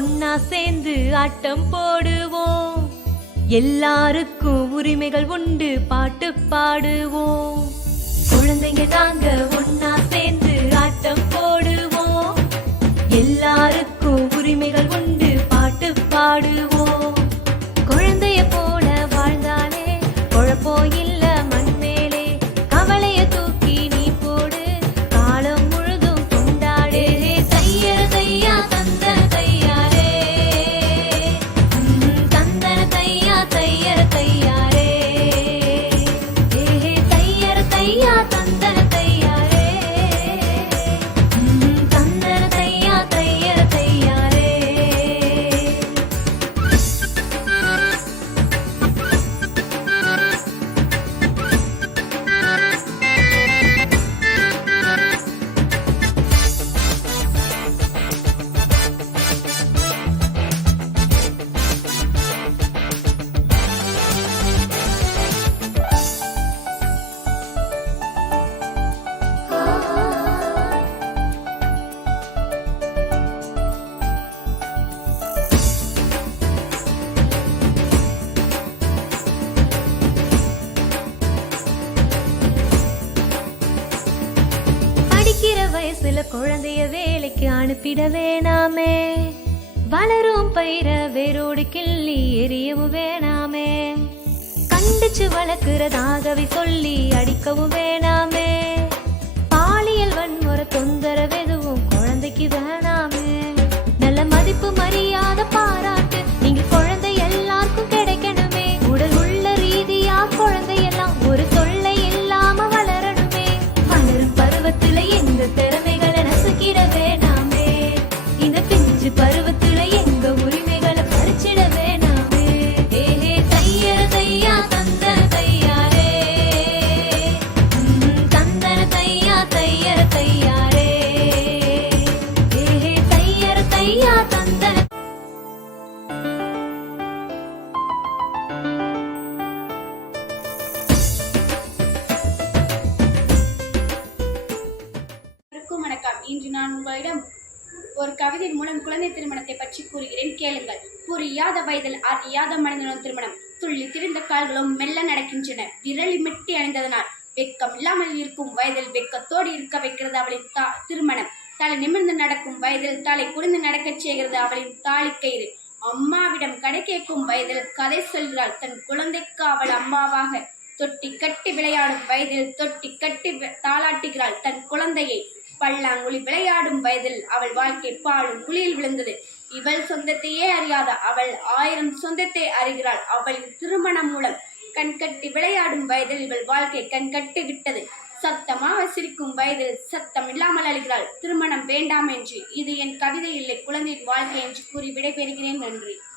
ஒன்னா சேர்ந்து ஆட்டம் போடுவோம். எல்லாருக்கும் உரிமைகள் உண்டு, பாட்டு பாடுவோம். குழந்தைங்க தாங்க ஒன்னா சேர்ந்து ஆட்டம் போடுவோம். எல்லாருக்கும் உரிமைகள் உண்டு, பாட்டு பாடுவோம். குழந்தைய போல வாழ்ந்தாலே குழப்பம் இல்ல மண் மேலே. கவலைய தூக்கி நீ போடு, காலம் முழுதும் கொண்டாடே. தையர தையா தந்தன தையாரே, தந்தன தையா தையர தையாரே. தையர தையா தந்தன தையாரே, தந்தன தையா தையர தையாரே. படிக்கிற வயசுல குழந்தைய வேலைக்கு அனுப்பிட வேணாமே. வளரும் பயிர வேரோடு கிள்ளி எரியவும் வேணாமே. கண்டிச்சு வளர்க்கிறதாகவே சொல்லி அடிக்கவும் வேணாமே. பாலியல் வன்முறை தொந்தரவெதுவும் குழந்தைக்கு வேணாமே. நல்ல மதிப்பு மரியாதை பாராட்டு நீங்க குழந்தை எல்லாருக்கும் கிடைக்கணுமே. உடல் உள்ள ரீதியா குழந்தையெல்லாம் ஒரு தொல்லை இல்லாம வளரணுமே. வளரும் பருவத்துல எங்க திறமைகளை நசுக்கிட வேணாமே. இந்த பிஞ்சு பருவத்துல எங்க உரிமைகளை பறிச்சிட வேணாமே. தையர தையா தந்தன தையாரே, தந்தன தையா தையர தையாரே. தையர தையா தந்தன. வணக்கம். இன்று நான் உங்களிடம் ஒரு கவிதை மூலம் குழந்தை திருமணத்தை பற்றி கூறுகிறேன், கேளுங்கள். புரியாத வயதில் அறியாத மனிதனும் திருமணம். துள்ளி திரிந்த கால்களும் மெல்ல நடக்கின்றன, விரலி மெட்டி அணிந்ததனால். வெக்கம் இல்லாமல் இருக்கும் வயதில் வெக்கத்தோடு இருக்க வைக்கிறது அவளின் திருமணம். தலை நிமிர்ந்து நடக்கும் வயதில் தலை குனிந்து நடக்கச் செய்கிறது அவளின் தாலிக்கயிறு. அம்மாவிடம் கடை கேட்கும் வயதில் கதை சொல்கிறாள் தன் குழந்தைக்கு அவள் அம்மாவாக. தொட்டி கட்டி விளையாடும் வயதில் தொட்டி கட்டி தாளாட்டுகிறாள் தன் குழந்தையை. பல்லாங்குழி விளையாடும் வயதில் அவள் வாழ்க்கை பாலும் குழியில் விழுந்தது. இவள் சொந்தத்தையே அறியாத அவள் 1000 சொந்தத்தை அறிகிறாள் அவளின் திருமணம் மூலம். கண்கட்டி விளையாடும் வயதில் இவள் வாழ்க்கை கண்கட்டி விட்டது. சத்தமாக சிரிக்கும் வயதில் சத்தம் இல்லாமல் அழுகிறாள் திருமணம் வேண்டாம் என்று. இது என் கவிதை இல்லை, குழந்தையின் வாழ்க்கை என்று கூறி விடைபெறுகிறேன். நன்றி.